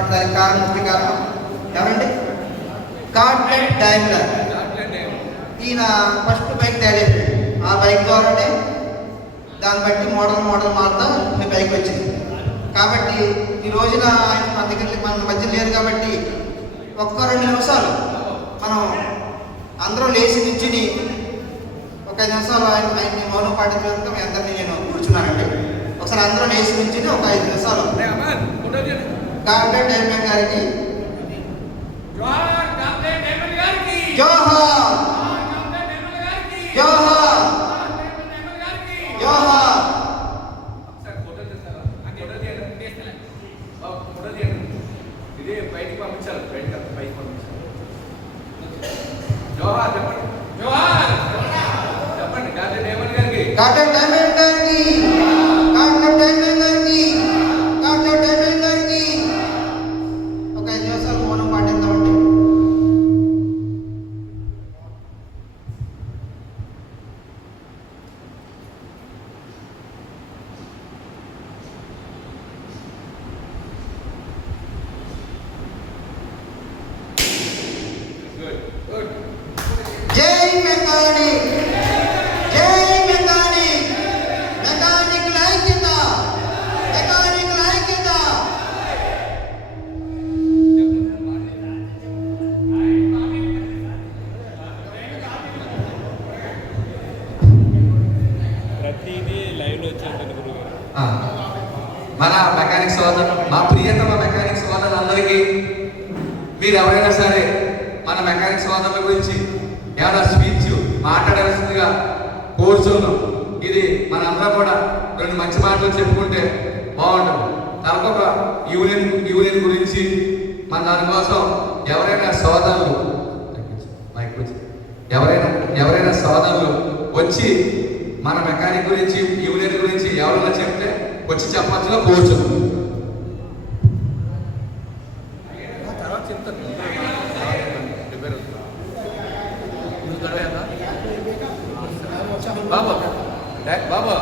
కాబట్టి దానికి కారణం ముఖ్య కారణం ఎవరండి? కార్ట్లెట్ డైమ్లర్. ఈయన ఫస్ట్ బైక్ తయారు చేశాడు. ఆ బైక్ ద్వారానే దాన్ని బట్టి మోడల్ మారుతా మీ బైక్ వచ్చింది. కాబట్టి ఈ రోజున ఆయన మన దగ్గర మన మధ్య లేదు కాబట్టి ఒక్క 2 నిమిషాలు మనం అందరూ లేచి నిల్చుని ఒక 5 నిమిషాలు ఆయన్ని మౌనం పాటించడంతో మీ అందరినీ నేను కూర్చున్నానండి. ఒకసారి అందరూ లేచి నిల్చుని ఒక 5 నిమిషాలు కార్ట్లెట్ డైమ్లర్ గారికి జోహార్ జోహార్ జోహార్. ఇది బయటికి పంపించాలి, బయటికి పంపించాలి. జోహార్ చెప్పండి, జోహార్ చెప్పండి. కార్ట్లెట్ డైమండ్ గారికి, కార్ట్లెట్ డైమండ్ గారికి, కార్ట్లెట్ డైమండ్ గారికి, కార్ట్లెట్ డైమండ్ గారికి ఒక 5 నిమిషాలు మౌనం పాటిద్దామండి. జై మెకానిక్, జై మెకానిక్, మెకానిక్ ఐక్యత, మెకానిక్ ఐక్యత. ప్రతిదీ లైవ్లో వచ్చేది గురువు. మన మెకానిక్ సోదరు, మా ప్రియతమ మెకానిక్ సోదరులందరికీ మీరు ఎవరైనా సరే మన మెకానిక్ సోదరుల గురించి ఏమైనా స్పీచ్ మాట్లాడాల్సిందిగా కోరుచున్నాం. ఇది మనందరం కూడా 2 మంచి మాటలు చెప్పుకుంటే బాగుంటుంది. తనకొక యూనియన్ గురించి మన దానికోసం ఎవరైనా సోదరులు ఎవరైనా సోదరులు వచ్చి మన మెకానిక్ గురించి యూనియన్ గురించి ఎవరైనా చెప్తే వచ్చి చెప్పచ్చుగా కోరుచున్నాం. బాబు బాబు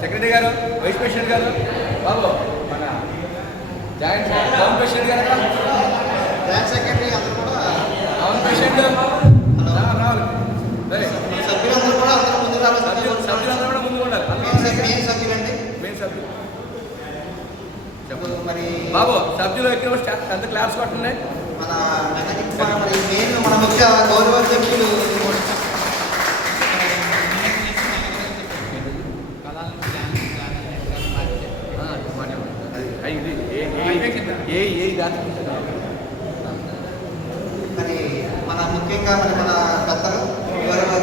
సెక్రటరీ గారు, వైస్ ప్రెసిడెంట్ గారు, బాబు మన జాయింట్ టౌన్ ప్రెసిడెంట్ గారు, జాయింట్ సెక్రటరీ అందరూ కూడా, టౌన్ ప్రెసిడెంట్ రావాలి, సభ్యులందరూ కూడా అందరూ ముందు రావాలి. సభ్యులందరూ కూడా ముందు ఉండాలి. మెయిన్ సభ్యులండి, మెయిన్ సభ్యులు ఇప్పుడు మరి బాబు సభ్యులు ఎక్కువ ఎంత క్లాస్ కొట్టున్నాయి. మన మెకానిక్ మరి మెయిన్ మన ముఖ్య గౌరవాధ్యక్షులు మరి మన ముఖ్యంగా మన పెద్దలు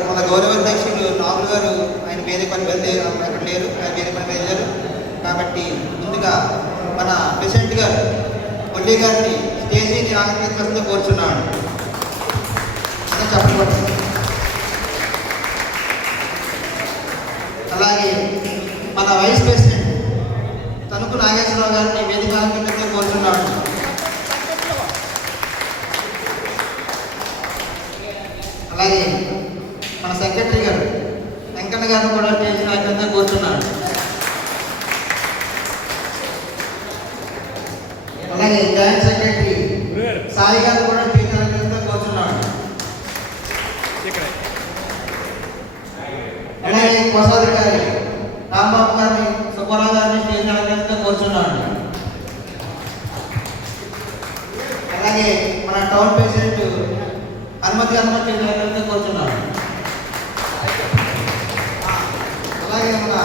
మన గౌరవాధ్యక్షులు నాగులు గారు, ఆయన వేదిక పని వెళ్ళారు, అక్కడ లేరు, ఆయన వేదిక పని వెళ్ళారు. కాబట్టి ముందుగా మన ప్రెసిడెంట్ గారు ఒల్లి గారిని స్టేజీని ఆనందించడంతో కోరుచున్నాను. అదే చెప్పండి. అలాగే మన వైస్ ప్రెసిడెంట్ తణుకు నాగేశ్వరరావు గారిని వేదిక ఆనందించడంతో కోరుచున్నాను. అలాగే మన సెక్రటరీ గారు వెంకన్న గారిని కూడా స్టేజ్ ఆనందించడంతో కోరుచున్నాను. అలాగే జాయింట్ సెక్రటరీ సాయి గారు కూడా స్టేజ్ ఆనందించడంతో కోరుచున్నాను. అలాగే కోశాధికారి రాంబాబు గారిని, సుబ్బారావు గారిని స్టేజ్ ఆనందించడంతో కోరుచున్నాను. అలాగే మన టౌన్ ప్రెసిడెంట్ అనుమతి స్టేజ్ ఆనందించడంతో కోరుచున్నాను. అలాగే మన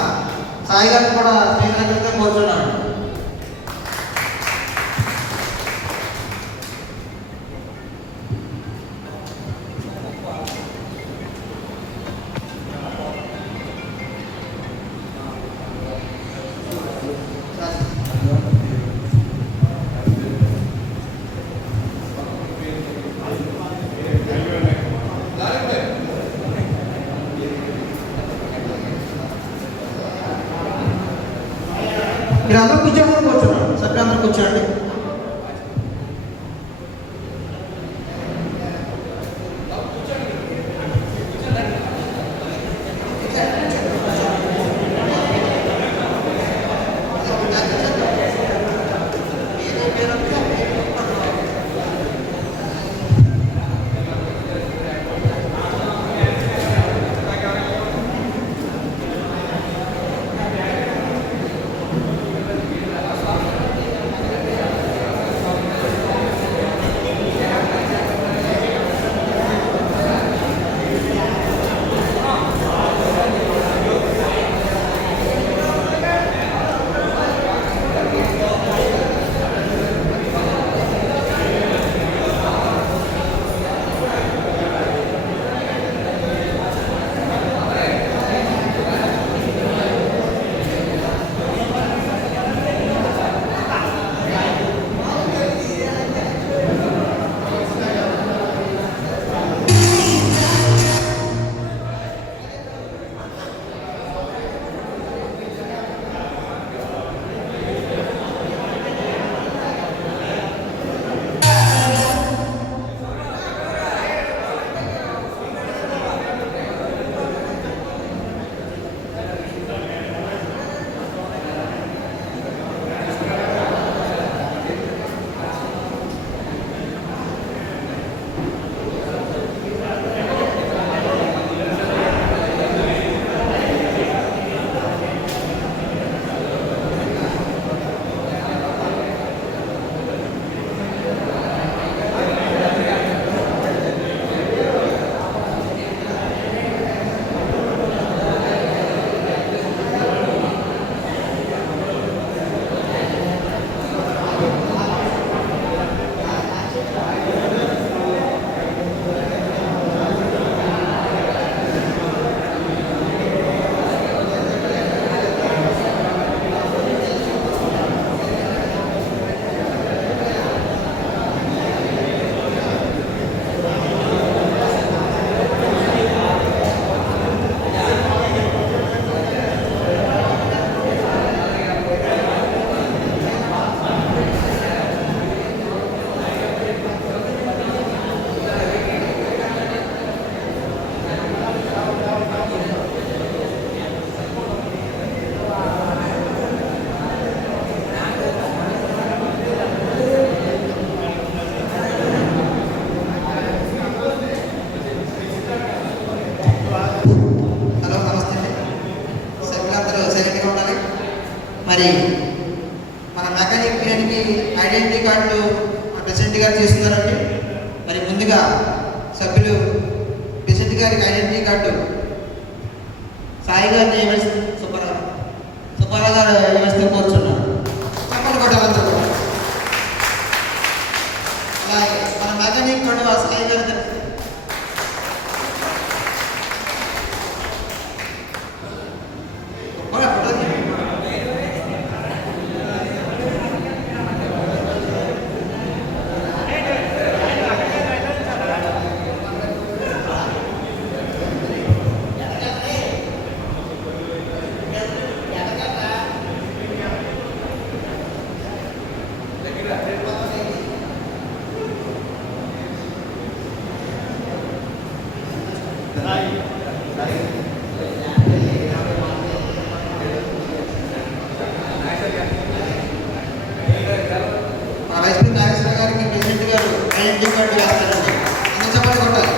సాయి గారిని కూడా స్టేజ్ ఆనందించడంతో కోరుచున్నాను. మీరు అందరూ కూర్చోండి, సభ్యులందరూ కూర్చోండి. ఐడెంటిటీ కార్డు ప్రెసిడెంట్ గారు చేస్తున్నారండి. మరి ముందుగా సభ్యులు ప్రెసిడెంట్ గారికి ఐడెంటిటీ కార్డు సాయి గారిని ఇవ్వాల్సి సుబ్బారావు గారు ఇవ్వాల్సి కోరుచున్నాం. చెప్పండి కొట్టాలందరూ. అలాగే మన మెకానిక్ కూడా సాయి గారు వైస్ ప్రెసిడెంట్ నాగేశ్వర గారికి ప్రెసిడెంట్ గారు ఐడెంటిటీ కార్డు వేస్తారండి. అందరూ చెప్పండి కొట్టాలి.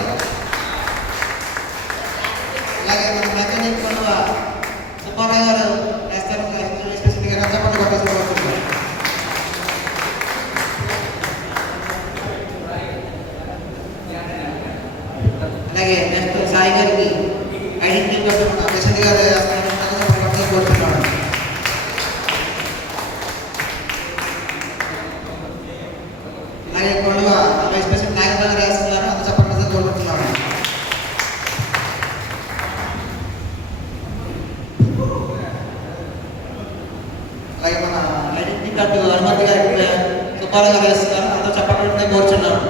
అలాగే మన మెకానిక్ కూడా సుబ్బారావు గారు వేస్తారు. వైస్ ప్రెసిడెంట్ గారు చెప్పండి కొట్టాల్సి కోరుతున్నారు. అలాగే నెక్స్ట్ సాయి గారికి ఐడెంటిటీ కార్డు మన ప్రెసిడెంట్ గారు వేస్తారు. కొట్టాల్సి కోరుతున్నాను. అలాగే కొడువ వైస్ ప్రెసిడెంట్ నాగేశ్వర గారు వేస్తున్నారు. అంత చెప్పండి కోరుకుంటున్నాను. అలాగే మన ఐడెంటిటీ కార్డు హనుమంత్ గారికి సుబ్బారావు గారు వేస్తున్నారు. అంత చెప్పండి కోరుచున్నాను.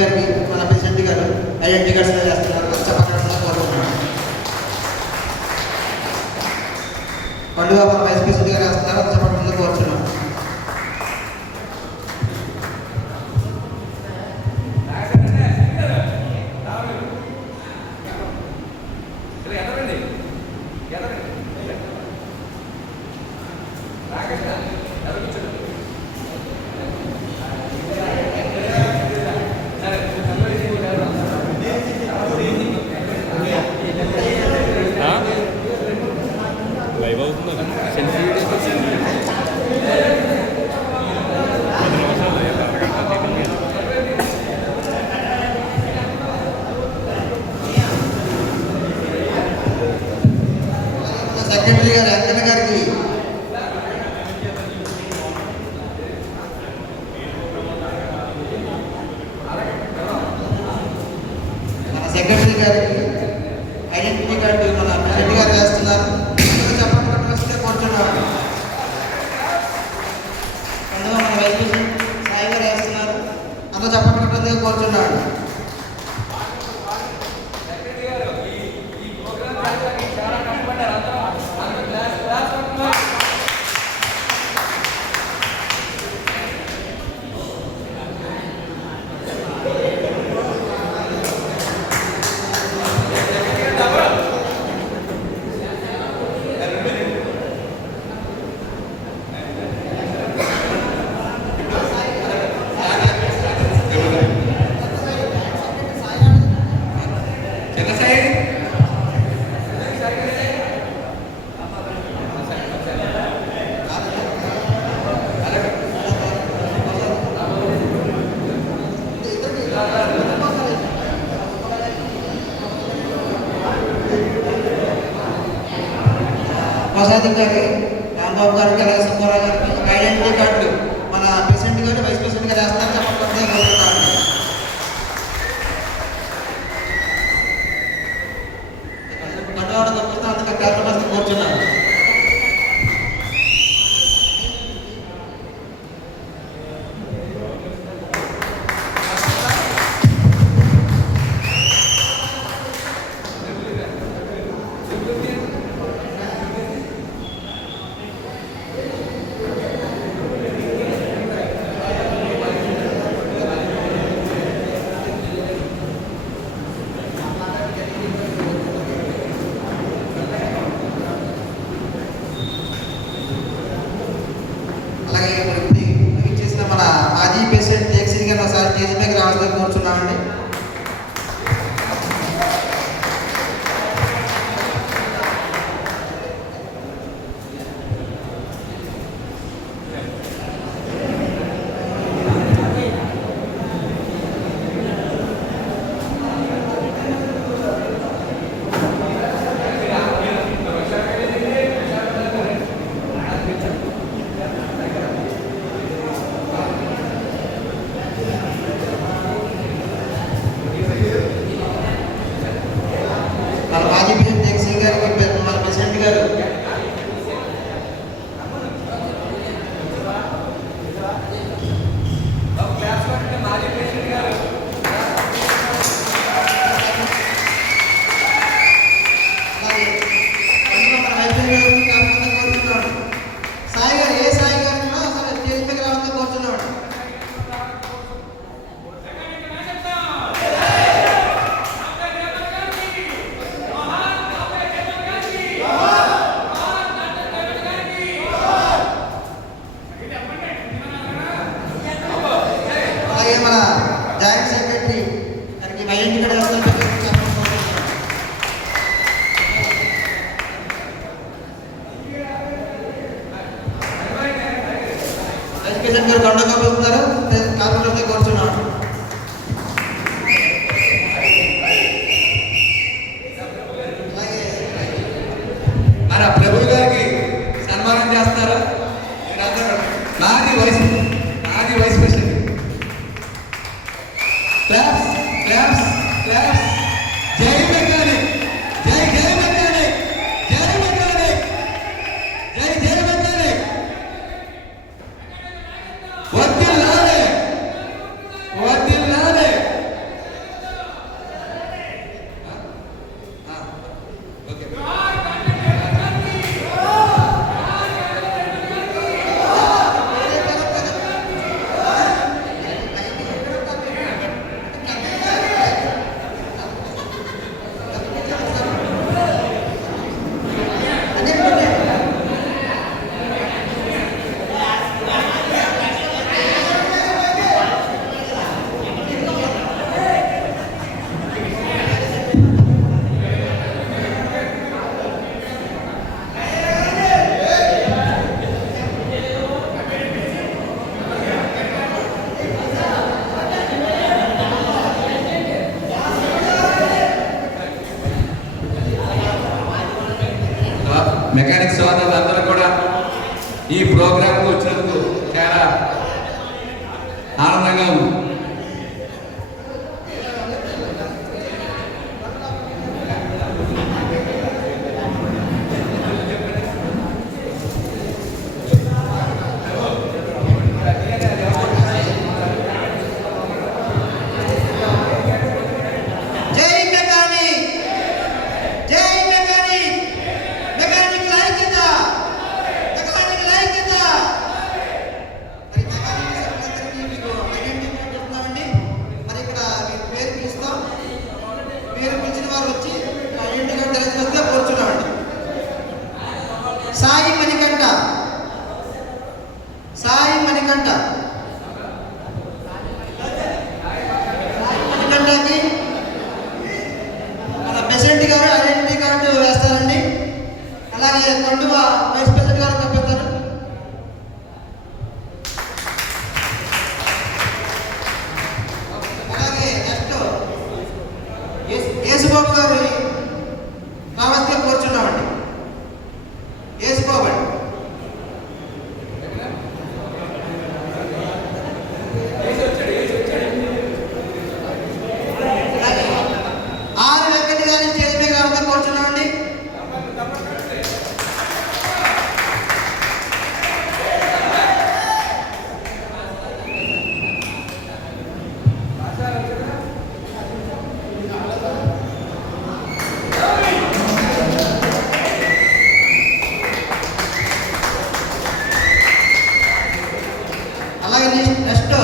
గారికి మన ప్రెసిడెంట్ గారు ఐడెంటిటీ కార్డ్స్ చేస్తున్నారు. చెప్పకుండా కోరుతున్నాను. పండుగ మన వైస్ ప్రెసిడెంట్ గారు వేస్తున్నారు. చెప్పకుండా కోరుతున్నాను. లైవ్ అవుతుందా సెల్ఫీ వీడియో 10 నిమిషాలు సెక్రటరీ గారు వెంకన్న గారికి మన సెక్రటరీ గారికి ఐడెంటిటీ కార్డు మన ప్రెసిడెంట్ గారు వేస్తున్నారు. చెప్పండి వస్తే కోరుచున్నారు. పండుగ మన వైస్ ప్రెసిడెంట్ సాయి గారు వేస్తున్నారు. అందరూ చెప్పండి కోరుచున్నాడు. ప్రసాద్ గారికి రాంబాబు గారికి అలాగే సుబ్బారావు గారికి ఐడెంటిటీ కార్డు మన ప్రెసిడెంట్ గారు వైస్ ప్రెసిడెంట్ గారు వేస్తారని చెప్పకుండా కోరుతున్నాను. గంటవాడ దొరుకుతా అందుకే కార్యక్రమం కూర్చున్నాను. రావాల్సిందిగా కోరుచున్నామండి. మన మాజీ ప్రెసిడెంట్ జగన్ గారికి మన ప్రెసిడెంట్ గారు మాజీ ప్రెసిడెంట్ గారు అలాగే అందులో మన వైద్యులు గారు కాకుండా కోరుతున్నాడు. సాయి గారు ఏ సాయి గారు ఉన్నా అసలు స్టేజ్ పైకి రావాలని కోరుతున్నాడు. అలాగే మన జాయింట్ సెక్రటరీ గారికి వైఎంటి కూడా వైస్ ప్రెసిడెంట్ గారు కొండ కలుపుతున్నారు. కాకుండా కోరుచున్నాడు. అలాగే మన ప్రభు గారికి సన్మానం చేస్తారా? నాది vice president. Claps claps claps. జై మెకానిక్, జై జై మెకానిక్, జై మెకానిక్, జై జై మెకానిక్. వర్ధిల్లాలి, వర్ధిల్లాలి. ఓకే. మెకానిక్ సోదరులు అందరూ కూడా ఈ ప్రోగ్రాంకు వచ్చినందుకు చాలా ఆనందంగా ఉంది. జై మెకానిక్, జై మెకానిక్, మెకానిక్ లైక్యత, మెకానిక్ లైక్యత. మరి మెకానిక్ సభ్యులందరికీ మీకు ఐడెంటిటీ కార్డు ఇస్తున్నామండి. మరి ఇక్కడ మీ పేరు పిలుస్తాం. పేరు పిలిచిన వారు వచ్చి ఐడెంటిటీ కార్డు తెలియజేస్తే కోరుచున్నామండి. సాయి మణికంఠ, సాయి మణికంఠ, మణికంఠకి మన ప్రెసిడెంట్ గారు ఐడెంటిటీ కార్డు వేస్తారండి. అలాగే కండువ వైస్ ప్రెసిడెంట్ గారు కప్పిస్తారు. అలాగే నెక్స్ట్ యేసుబాబు గారు రావాల్సిగా కోరుచున్నామండి. యేసుబాబు అండి. అలాగే ఆరు వెంకట గారిని స్టేజ్ మీద రావాలని కోరుచున్నామండి. అలాగే నెక్స్ట్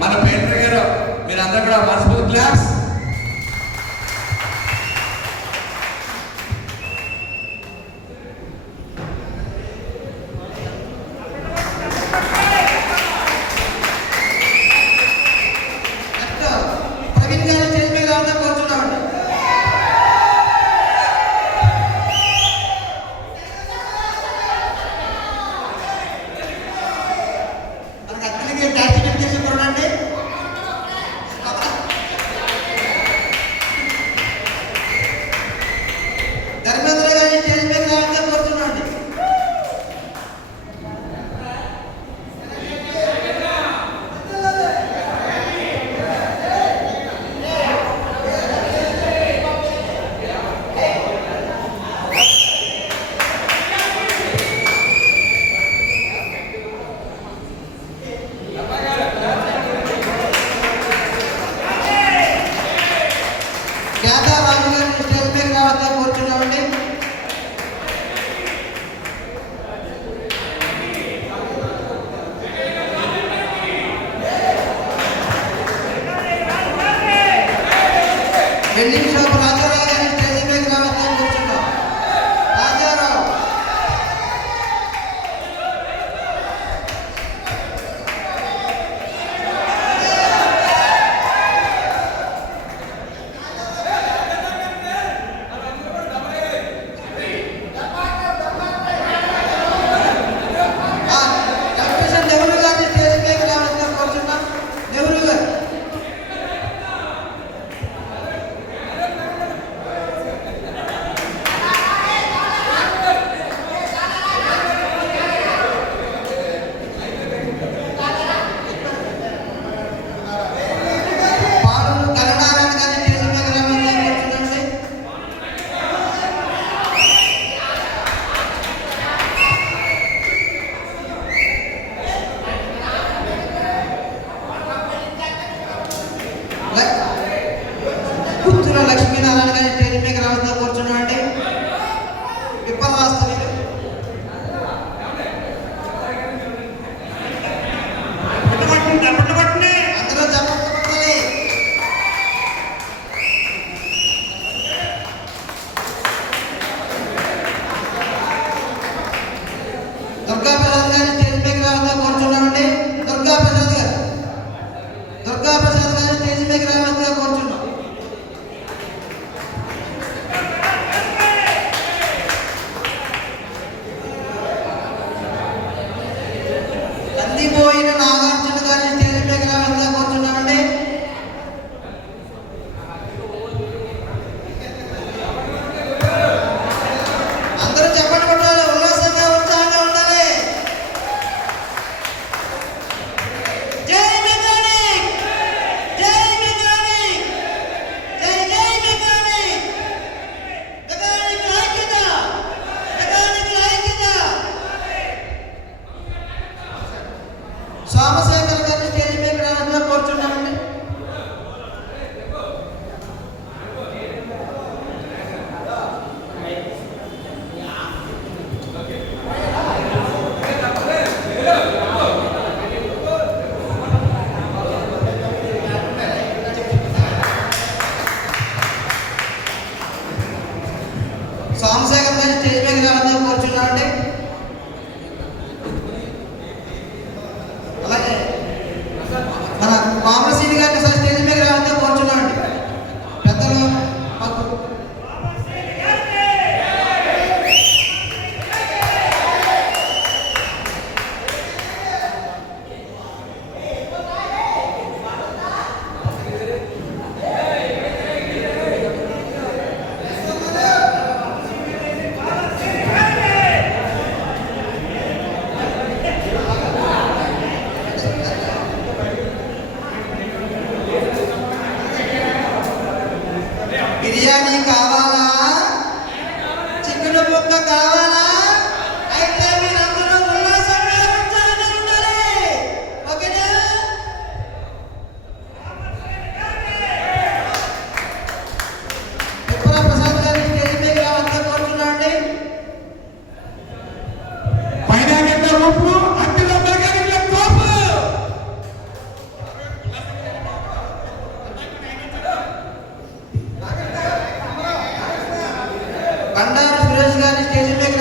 మన పెయింటర్ గారు మీరందరూ కూడా మర్చిపోతు క్లాస్. ప్రవీణ్ గారు స్టేజ్ మీద రావడం కోరుతున్నామండి. మనకు అతనికి ట్యాక్సీ చేసి చూడండి. ధర్మేంద్ర గారి స్టేజ్ మీద రావడం కోరుతున్నామండి. కేదా రాజు గారిని స్టేజ్ మీద రావడం కోరుతున్నామండి. ఎండింగ్ షాప్ రాజారావు గారిని స్టేజ్ మీద రావడం కోరుతున్నాం. రాజారావు ఎలక్ట్రీషియన్ నెహ్రూ గారిని స్టేజ్ మీద రావడం కోరుతున్నాం. నెహ్రూ గారు పాడు కరుణారాయణ గారిని స్టేజ్ మీద రావడం కోరుతున్నాండి. పుత్తూరు లక్ష్మీనారాయణ గారి స్టేజ్ మీద రావడం కోరుతున్నామండి. విప్పల వాస్తవికులు అందరూ చెప్పాలి. దుర్గా ప్రసాద్ గారిని స్టేజ్ మీద రావడం కోరుతున్నామండి. దుర్గా ప్రసాద్ గారిని స్టేజ్ మీద రావడం కోరుతున్నాం. కందిపోయిన నాగార్జున గారిని స్టేజ్ మీద రావడం కోరుతున్నామండి. అందరూ చెప్పండి కొట్టాలి. ఉల్లాసంగా ఉత్సాహంగా ఉండాలి. జై మెకానిక్, జై మెకానిక్, జై జై మెకానిక్, మెకానిక్ ఐక్యత, మెకానిక్ ఐక్యత. సోమశేఖర్ గారిని స్టేజ్ మీద రావడం కోరుతున్నామండి. సోమశేఖర్ గారిని స్టేజ్ మీద రావడం కోరుతున్నామండి. అలాగే మన కామరసీని గారిని స్టేజ్ మీద రావడం కోరుతున్నామండి. పెద్దలు మాకు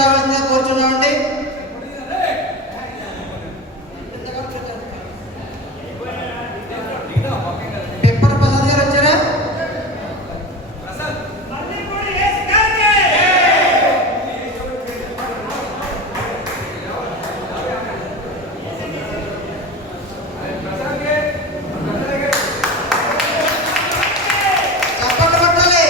రావాల్సిందిగా కోరుచున్నామండి. పిప్పల ప్రసాద్ గారు వచ్చారా? చప్పట్లు కొట్టాలి.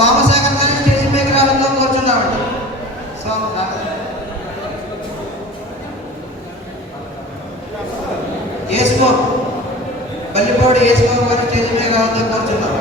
సోమశేఖర్ గారిని స్టేజ్ పైకి రావడంతో కూర్చున్నామండి. ఏసుకో బల్లిపోడు ఏసుకో గారిని స్టేజ్ పైకి రావడంతో కూర్చున్నాం.